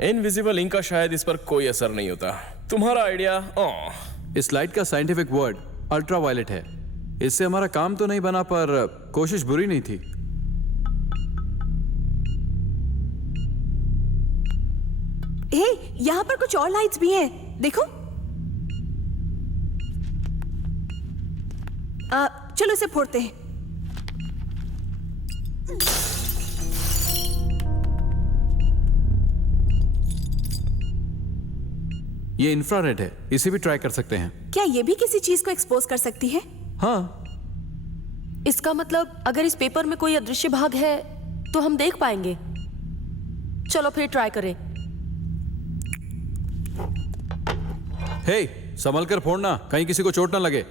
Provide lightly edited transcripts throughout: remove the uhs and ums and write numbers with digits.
Invisible ink का शायद इस पर कोई असर नहीं होता। तुम्हारा आइडिया? इस लाइट का साइंटिफिक वर्ड अल्ट्रावायलेट है। इससे हमारा काम तो नहीं बना, पर कोशिश बुरी नहीं थी। हे, यहाँ पर कुछ और लाइट्स भी हैं, देखो। चलो इसे फोड़ते हैं। ये इंफ्रारेड है, इसे भी ट्राई कर सकते हैं। क्या ये भी किसी चीज को एक्सपोज कर सकती है? हाँ। इसका मतलब अगर इस पेपर में कोई अदृश्य भाग है तो हम देख पाएंगे। चलो फिर ट्राई करें। हे, संभल कर फोड़ना, कहीं किसी को चोट ना लगे।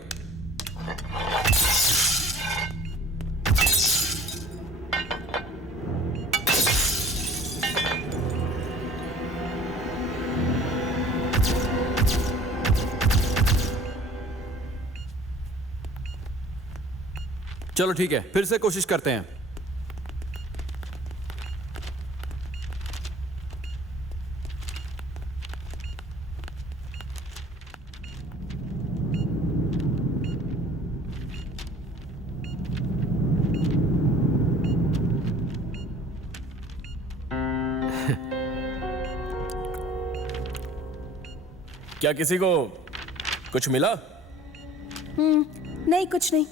चलो ठीक है, फिर से कोशिश करते हैं। क्या किसी को कुछ मिला? नहीं, कुछ नहीं।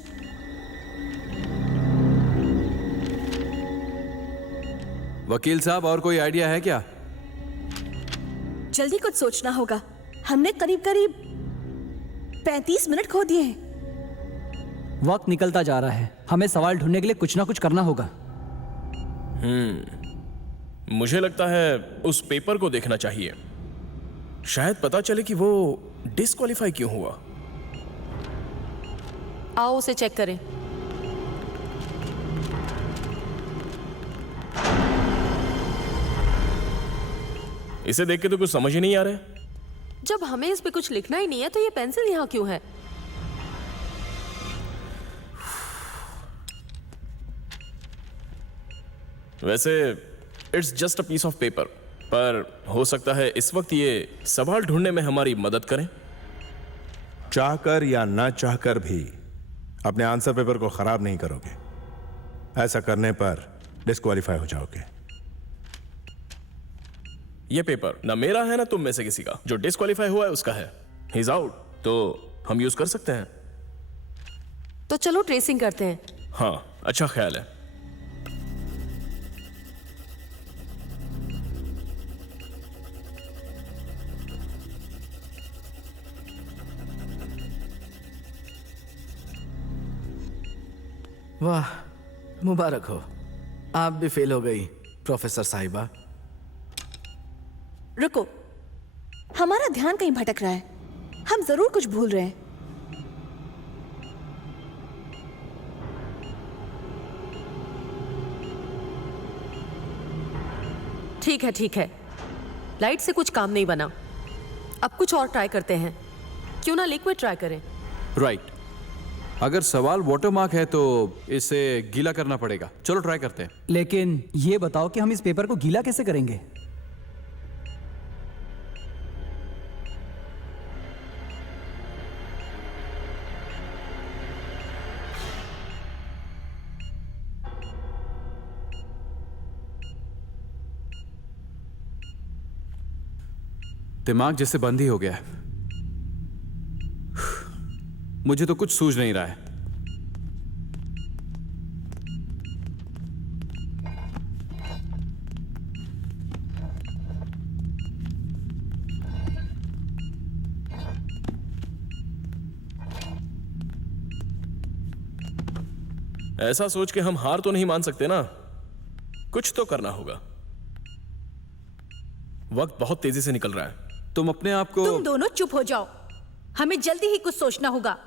वकील साहब, और कोई आइडिया है क्या? जल्दी कुछ सोचना होगा। हमने करीब करीब 35 मिनट खो दिए हैं। वक्त निकलता जा रहा है, हमें सवाल ढूंढने के लिए कुछ ना कुछ करना होगा। मुझे लगता है उस पेपर को देखना चाहिए। शायद पता चले कि वो डिस्क्वालीफाई क्यों हुआ। आओ उसे चेक करें। इसे देख के तो कुछ समझ ही नहीं आ रहा है। जब हमें इस पे कुछ लिखना ही नहीं है तो ये पेंसिल यहाँ क्यों है? वैसे it's just a piece of paper, पर हो सकता है इस वक्त ये सवाल ढूंढने में हमारी मदद करें। चाहकर या ना चाहकर भी अपने आंसर पेपर को खराब नहीं करोगे। ऐसा करने पर डिस्क्वालीफाई हो जाओगे। ये पेपर ना मेरा है ना तुम में से किसी का। जो डिस्क्वालीफाई हुआ है उसका है। ही इज आउट, तो हम यूज कर सकते हैं। तो चलो ट्रेसिंग करते हैं। हाँ, अच्छा ख्याल है। वाह, मुबारक हो, आप भी फेल हो गई प्रोफेसर साहिबा। रुको, हमारा ध्यान कहीं भटक रहा है। हम जरूर कुछ भूल रहे हैं। ठीक है, लाइट से कुछ काम नहीं बना। अब कुछ और ट्राई करते हैं। क्यों ना लिक्विड ट्राई करें? राइट। अगर सवाल वाटरमार्क है तो इसे गीला करना पड़ेगा। चलो ट्राई करते हैं। लेकिन ये बताओ कि हम इस पेपर को गीला कैसे करेंगे? दिमाग जैसे बंद ही हो गया है। मुझे तो कुछ सूझ नहीं रहा है। ऐसा सोच के हम हार तो नहीं मान सकते ना। कुछ तो करना होगा। वक्त बहुत तेजी से निकल रहा है। तुम अपने आप को तुम दोनों चुप हो जाओ। हमें जल्दी ही कुछ सोचना होगा।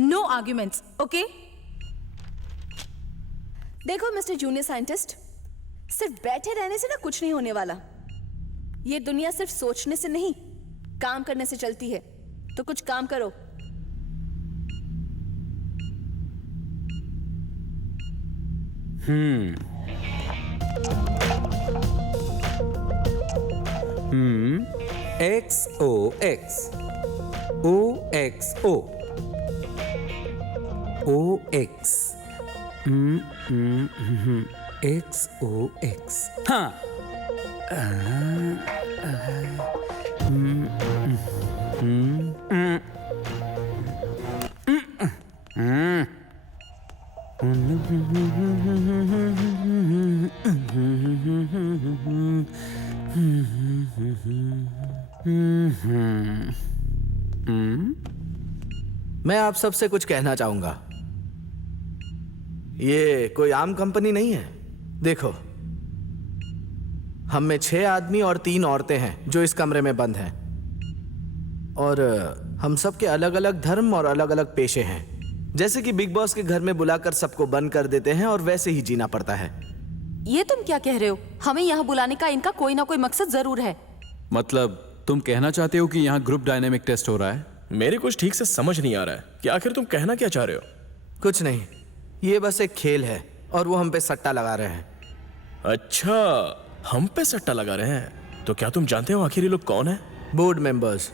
No arguments, okay? देखो मिस्टर जूनियर साइंटिस्ट, सिर्फ बैठे रहने से ना कुछ नहीं होने वाला। ये दुनिया सिर्फ सोचने से नहीं, काम करने से चलती है। तो कुछ काम करो। XOX OXO OX XOX हाँ मैं आप सबसे कुछ कहना चाहूंगा। ये कोई आम कंपनी नहीं है। देखो, हम में 6 आदमी और 3 औरतें हैं जो इस कमरे में बंद हैं, और हम सब के अलग अलग धर्म और अलग अलग पेशे हैं। जैसे कि बिग बॉस के घर में बुलाकर सबको बंद कर देते हैं और वैसे ही जीना पड़ता है। ये तुम क्या कह रहे हो? हमें यहाँ बुलाने का इनका कोई ना कोई मकसद जरूर है। मतलब तुम कहना चाहते हो कि यहाँ ग्रुप डायनेमिक टेस्ट हो रहा है? मेरे कुछ ठीक से समझ नहीं आ रहा है कि आखिर तुम कहना क्या चाह रहे हो। कुछ नहीं, ये बस एक खेल है और वो हम पे सट्टा लगा रहे हैं। अच्छा, हम पे सट्टा लगा रहे हैं? तो क्या तुम जानते हो आखिर ये लोग कौन है? Board members.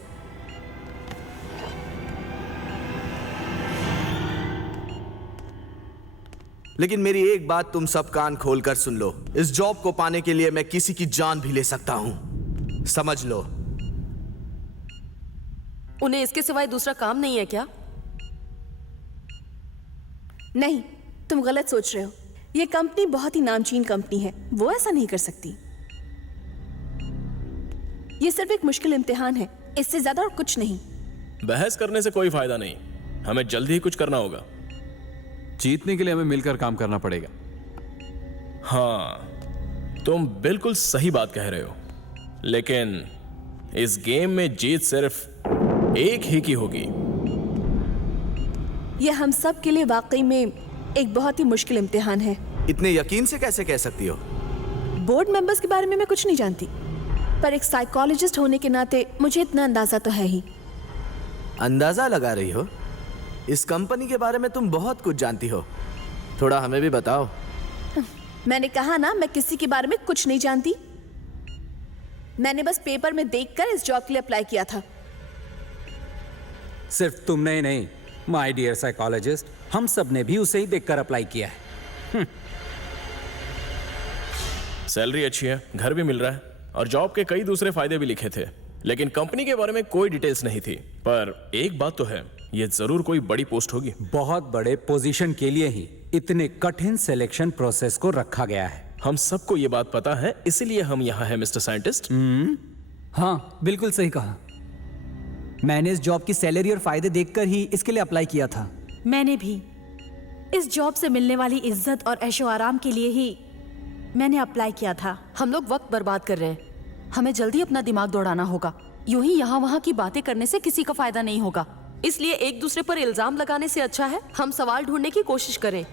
लेकिन मेरी एक बात तुम सब कान खोलकर सुन लो, इस जॉब को पाने के लिए मैं किसी की जान भी ले सकता हूं, समझ लो। उन्हें इसके सिवाय दूसरा काम नहीं है क्या? नहीं, तुम गलत सोच रहे हो। ये कंपनी बहुत ही नामचीन कंपनी है, वो ऐसा नहीं कर सकती। ये सिर्फ एक मुश्किल इम्तिहान है, इससे ज्यादा और कुछ नहीं। बहस करने से कोई फायदा नहीं, हमें जल्दी ही कुछ करना होगा। जीतने के लिए हमें मिलकर काम करना पड़ेगा। हाँ, तुम बिल्कुल सही बात कह रहे हो, लेकिन इस गेम में जीत सिर्फ एक ही की होगी। यह हम सब के लिए वाकई में एक बहुत ही मुश्किल इम्तिहान है। इतने यकीन से कैसे कह सकती हो? बोर्ड मेंबर्स के बारे में मैं कुछ नहीं जानती, पर एक साइकोलॉजिस्ट होने के नाते मुझे इतना अंदाजा तो है ही। अंदाजा लगा रही हो? इस कंपनी के बारे में तुम बहुत कुछ जानती हो, थोड़ा हमें भी बताओ। मैंने कहा ना, मैं किसी के बारे में कुछ नहीं जानती। मैंने बस पेपर में देखकर इस जॉब के लिए अप्लाई किया था। सिर्फ तुमने ही नहीं, माय डियर साइकोलॉजिस्ट, हम सब ने भी उसे ही देखकर अप्लाई किया है। सैलरी अच्छी है, घर भी मिल रहा है और जॉब के कई दूसरे फायदे भी लिखे थे, लेकिन कंपनी के बारे में कोई डिटेल्स नहीं थी। पर एक बात तो है, ये जरूर कोई बड़ी पोस्ट होगी। बहुत बड़े पोजीशन के लिए ही इतने कठिन सिलेक्शन प्रोसेस को रखा गया है। हम सबको ये बात पता है, इसीलिए हम यहाँ हैं मिस्टर साइंटिस्ट। हाँ, बिल्कुल सही कहा। मैंने इस जॉब की सैलरी और फायदे देखकर ही इसके लिए अप्लाई किया था। मैंने भी इस जॉब से मिलने वाली इज्जत और ऐशो आराम के लिए ही मैंने अप्लाई किया था। हम लोग वक्त बर्बाद कर रहे हैं, हमें जल्दी अपना दिमाग दौड़ाना होगा। यूं ही यहाँ वहाँ की बातें करने से किसी का फायदा नहीं होगा, इसलिए एक दूसरे पर इल्जाम लगाने से अच्छा है हम सवाल ढूंढने की कोशिश करें।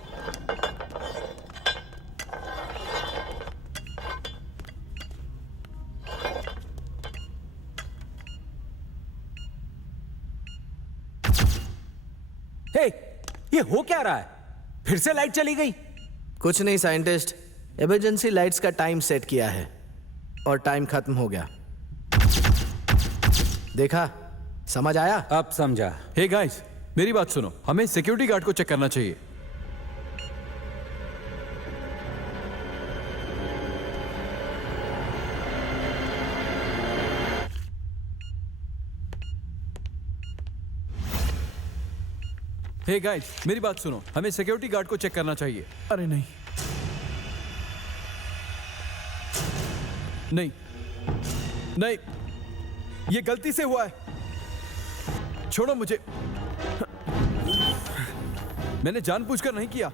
हे, ये हो क्या रहा है? फिर से लाइट चली गई। कुछ नहीं साइंटिस्ट, इमरजेंसी लाइट्स का टाइम सेट किया है और टाइम खत्म हो गया। देखा, समझ आया? अब समझा। हे गाइस, मेरी बात सुनो, हमें सिक्योरिटी गार्ड को चेक करना चाहिए। हे गाइस, मेरी बात सुनो, हमें सिक्योरिटी गार्ड को चेक करना चाहिए। अरे नहीं नहीं नहीं, ये गलती से हुआ है, छोड़ो मुझे, मैंने जानबूझकर नहीं किया।